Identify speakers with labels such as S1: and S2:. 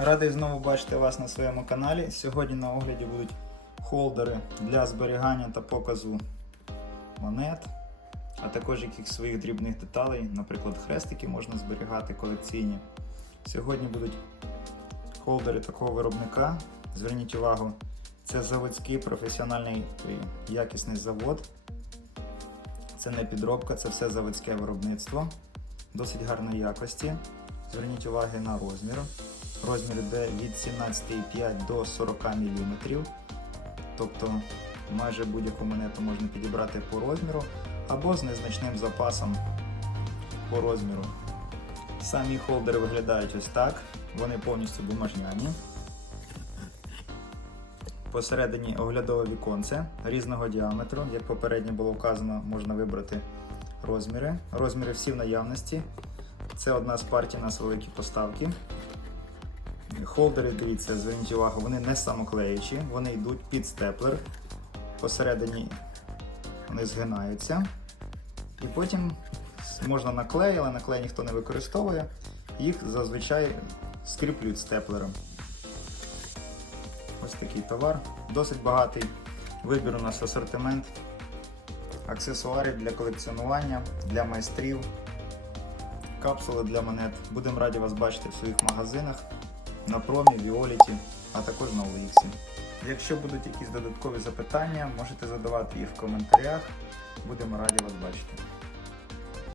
S1: Радий знову бачити вас на своєму каналі. Сьогодні на огляді будуть холдери для зберігання та показу монет, а також якихось своїх дрібних деталей, наприклад, хрестики можна зберігати колекційні. Сьогодні будуть холдери такого виробника. Зверніть увагу, це заводський професіональний якісний завод. Це не підробка, це все заводське виробництво, досить гарної якості. Зверніть увагу на розмір. Розмір йде від 17,5 до 40 мм. Тобто майже будь-яку монету можна підібрати по розміру або з незначним запасом по розміру. Самі холдери виглядають ось так. Вони повністю бумажняні. Посередині оглядове віконце різного діаметру. Як попередньо було вказано, можна вибрати розміри. Розміри всі в наявності. Це одна з партій у нас великі поставки. Холдери, дивіться, зверніть увагу, вони не самоклеючі, вони йдуть під степлер. Посередині вони згинаються. І потім можна наклеїти, але наклей ніхто не використовує. Їх зазвичай скріплюють степлером. Ось такий товар. Досить багатий вибір у нас асортимент аксесуарів для колекціонування, для майстрів, капсули для монет. Будемо раді вас бачити в своїх магазинах на промі, Віоліті, а також на Оліксі. Якщо будуть якісь додаткові запитання, можете задавати їх в коментарях. Будемо раді вас бачити.